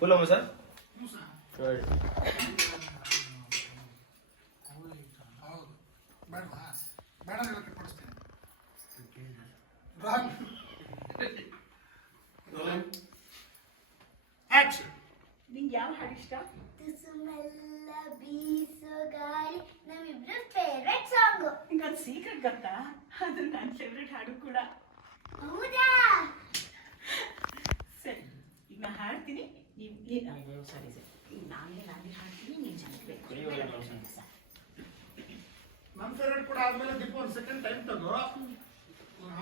ಫುಲ್ಲಮ್ಮ sir ನಿಂಗೆ ಯಾವ ಹಾಡು ಇಷ್ಟ? ತುಸುಮೆಲ್ಲ ಬೀಸೋ ಗಾಳಿ ನಮ್ಮಿಬ್ರು ಫೇವ್ರೆಟ್ ಸಾಂಗ್. ನಿಂಗೊಂದು ಸೀಕ್ರೆಟ್ ಗೊತ್ತಾ? ಅದು ನನ್ನ ಫೇವ್ರೆಟ್ ಹಾಡು ಕೂಡ. ಹೌದಾ? ಸರಿ, ಈಗ ನಾ ಹಾಡ್ತೀನಿ, ನೀವು ಸರಿ ಈಗ ನಾನೇ ಹಾಡ್ತೀನಿ, ನೀವು ಚೆನ್ನಾಗಿ ನನ್ನ ಫೇವ್ರೆಟ್ ಕೂಡ ಆದ್ಮೇಲೆ ದೀಪ ಒಂದು ಸೆಕೆಂಡ್ ಟೈಮ್ ತಗೋ.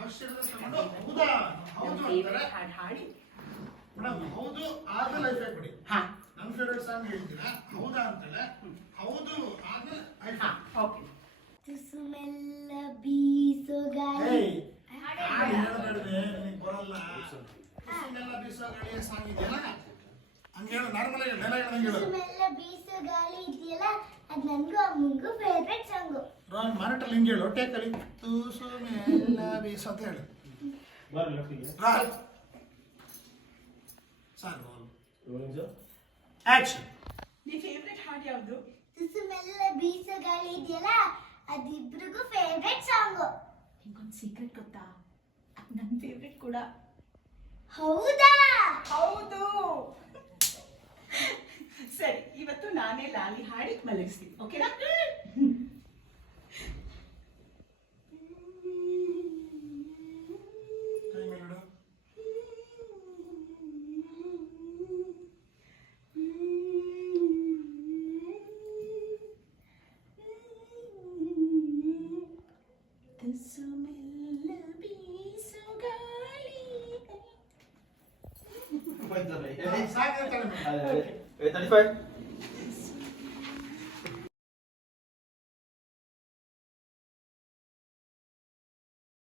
ಆಶ್ಚರ್ಯದ ತಗೊಂಡು ಹೌದಾ ಹೌದು ಅಂತಾರೆ. ಹಾಡು ಹಾಡಿ ಮೇಡಮ್ ಹೌದು ಆದ್ಮೇಲೆ ಲೈಫ್ ಬಿಡಿ. ಹಾ ನನ್ನ ಫೇವ್ರೆಟ್ ಸಾಂಗ್ ಹೇಳ್ತೀರಾ? ಹೌದಾ ಅಂತಾಳೆ. ಹೌದು ಆದ್ಮೇಲೆ ಹಾ ಓಕೆ. ತುಸುಮೆಲ್ಲ ಬೀಸೋ ಗಾಳಿ. ಹೇಳಬೇಡ್ವೆ, ನಿನಗೆ ಬರಲ್ಲ. ತುಸುಮೆಲ್ಲ ಬೀಸೋ ಗಾಳಿಯ ಸಾಂಗ್ ಇದೆಯಲ್ಲ, ಹಂಗೆ ಹೇಳು. ನಾರ್ಮಲ್ ಆಗಿ ಡೈಲಾಗ್ ಹೇಳ್ದಂಗೆ ಹೇಳು. ತುಸುಮೆಲ್ಲ ಬೀಸೋ ಗಾಳಿ ಇದೆಯಲ್ಲ, ಅದು ನನಗೂ ಅಮ್ಮಂಗೂ ಫೇವ್ರೆಟ್ ಸಾಂಗು. ರಾಂಗ್ ಮಾರಾಟಲ್ಲಿ ಹಿಂಗೆ ಹೇಳು. ಟೇಕಲ್ಲಿ ತುಸುಮೆಲ್ಲ ಬೀಸೋ ಅಂತ ಹೇಳು. ರಾಲ್ ಸರ್ ಆಕ್ಷನ್. ನಿಮ್ಮ ಫೇವ್ರೆಟ್ ಹಾಡು ಯಾವುದು? ತುಸುಮೆಲ್ಲ ಬೀಸೋ ಗಾಳಿ ಇದೆಯಲ್ಲ, ಅದಿಬ್ರಿಗೂ ಫೇವ್ರೆಟ್ ಸಾಂಗು. ನಿಂಗೊಂದು ಸೀಕ್ರೆಟ್ ಗೊತ್ತಾ? ಅದು ನನ್ನ ಫೇವ್ರೆಟ್ ಕೂಡ. ಹೌದಾ? ಹೌದು. ಸರಿ, ಇವತ್ತು ನಾನೇ ಲಾಲಿ ಹಾಡಿ ಮಲಗಿಸ್ತೀನಿ, ಓಕೆನಾ? ತುಸುಮೆಲ್ಲ ಬೀಸೋ ಗಾಳಿ. ಸಾಕು. 35